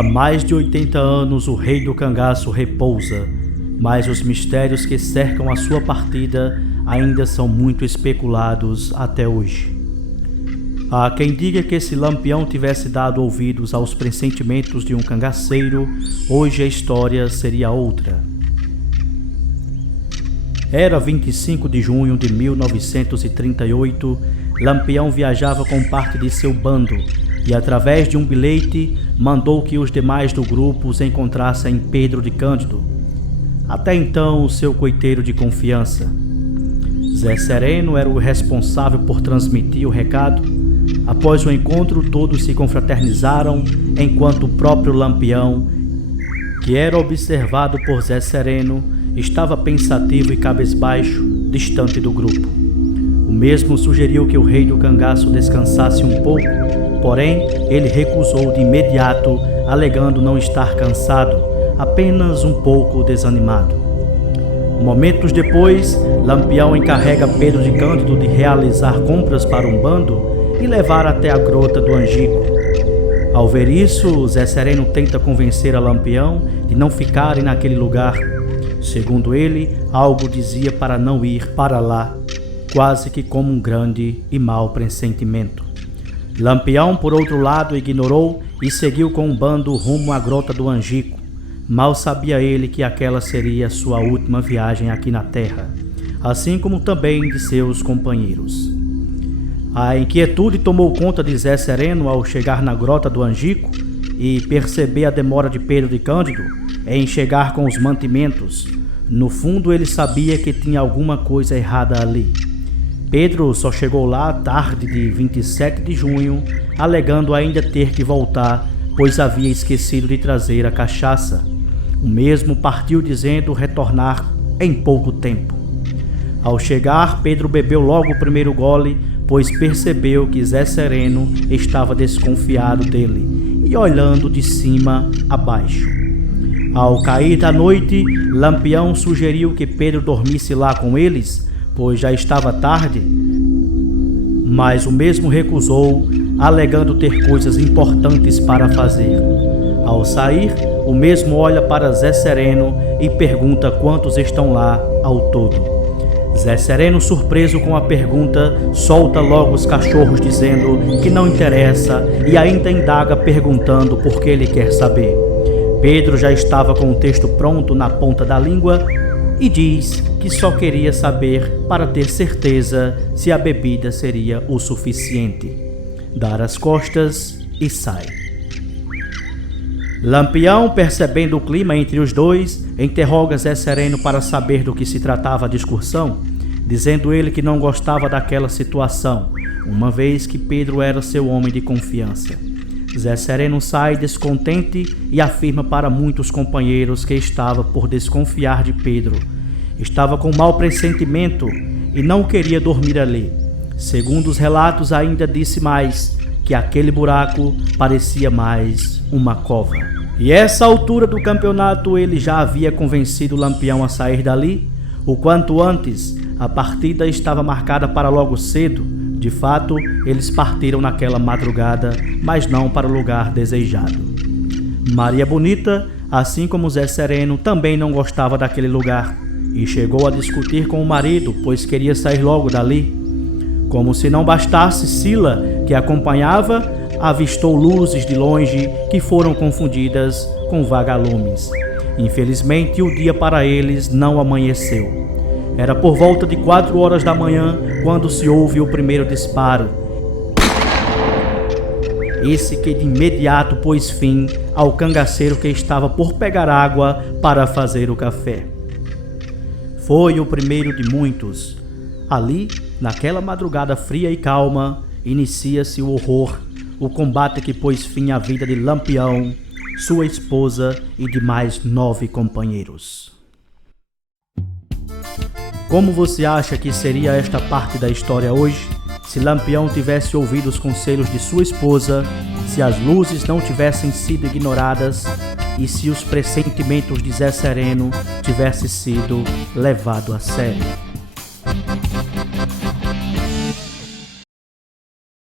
Há mais de 80 anos o rei do cangaço repousa, mas os mistérios que cercam a sua partida ainda são muito especulados até hoje. Há quem diga que se Lampião tivesse dado ouvidos aos pressentimentos de um cangaceiro, hoje a história seria outra. Era 25 de junho de 1938, Lampião viajava com parte de seu bando e, através de um bilhete, mandou que os demais do grupo os encontrassem em Pedro de Cândido, até então seu coiteiro de confiança. Zé Sereno era o responsável por transmitir o recado. Após o encontro, todos se confraternizaram, enquanto o próprio Lampião, que era observado por Zé Sereno, estava pensativo e cabisbaixo, distante do grupo. O mesmo sugeriu que o rei do cangaço descansasse um pouco, porém ele recusou de imediato, alegando não estar cansado, apenas um pouco desanimado. Momentos depois, Lampião encarrega Pedro de Cândido de realizar compras para um bando e levar até a Grota do Angico. Ao ver isso, Zé Sereno tenta convencer a Lampião de não ficarem naquele lugar. Segundo ele, algo dizia para não ir para lá, quase que como um grande e mau pressentimento. Lampião, por outro lado, ignorou e seguiu com o bando rumo à Grota do Angico. Mal sabia ele que aquela seria sua última viagem aqui na terra, assim como também de seus companheiros. A inquietude tomou conta de Zé Sereno ao chegar na Grota do Angico e perceber a demora de Pedro de Cândido em chegar com os mantimentos. No fundo, ele sabia que tinha alguma coisa errada ali. Pedro só chegou lá tarde de 27 de junho, alegando ainda ter que voltar, pois havia esquecido de trazer a cachaça. O mesmo partiu dizendo retornar em pouco tempo. Ao chegar, Pedro bebeu logo o primeiro gole, pois percebeu que Zé Sereno estava desconfiado dele e olhando de cima a baixo. Ao cair da noite, Lampião sugeriu que Pedro dormisse lá com eles, pois já estava tarde, mas o mesmo recusou, alegando ter coisas importantes para fazer. Ao sair, o mesmo olha para Zé Sereno e pergunta quantos estão lá ao todo. Zé Sereno, surpreso com a pergunta, solta logo os cachorros dizendo que não interessa e ainda indaga perguntando por que ele quer saber. Pedro já estava com o texto pronto na ponta da língua e diz que só queria saber para ter certeza se a bebida seria o suficiente. Dar as costas e sai. Lampião, percebendo o clima entre os dois, interroga Zé Sereno para saber do que se tratava a discussão, dizendo ele que não gostava daquela situação, uma vez que Pedro era seu homem de confiança. Zé Sereno sai descontente e afirma para muitos companheiros que estava por desconfiar de Pedro. Estava com mau pressentimento e não queria dormir ali. Segundo os relatos, ainda disse mais que aquele buraco parecia mais uma cova. E essa altura do campeonato ele já havia convencido Lampião a sair dali o quanto antes. A partida estava marcada para logo cedo. De fato, eles partiram naquela madrugada, mas não para o lugar desejado. Maria Bonita, assim como Zé Sereno, também não gostava daquele lugar e chegou a discutir com o marido, pois queria sair logo dali. Como se não bastasse, Sila, que acompanhava, avistou luzes de longe que foram confundidas com vagalumes. Infelizmente, o dia para eles não amanheceu. Era por volta de 4 horas da manhã quando se ouve o primeiro disparo. Esse que de imediato pôs fim ao cangaceiro que estava por pegar água para fazer o café. Foi o primeiro de muitos. Ali, naquela madrugada fria e calma, inicia-se o horror, o combate que pôs fim à vida de Lampião, sua esposa e de mais 9 companheiros. Como você acha que seria esta parte da história hoje, se Lampião tivesse ouvido os conselhos de sua esposa, se as luzes não tivessem sido ignoradas e se os pressentimentos de Zé Sereno tivessem sido levados a sério?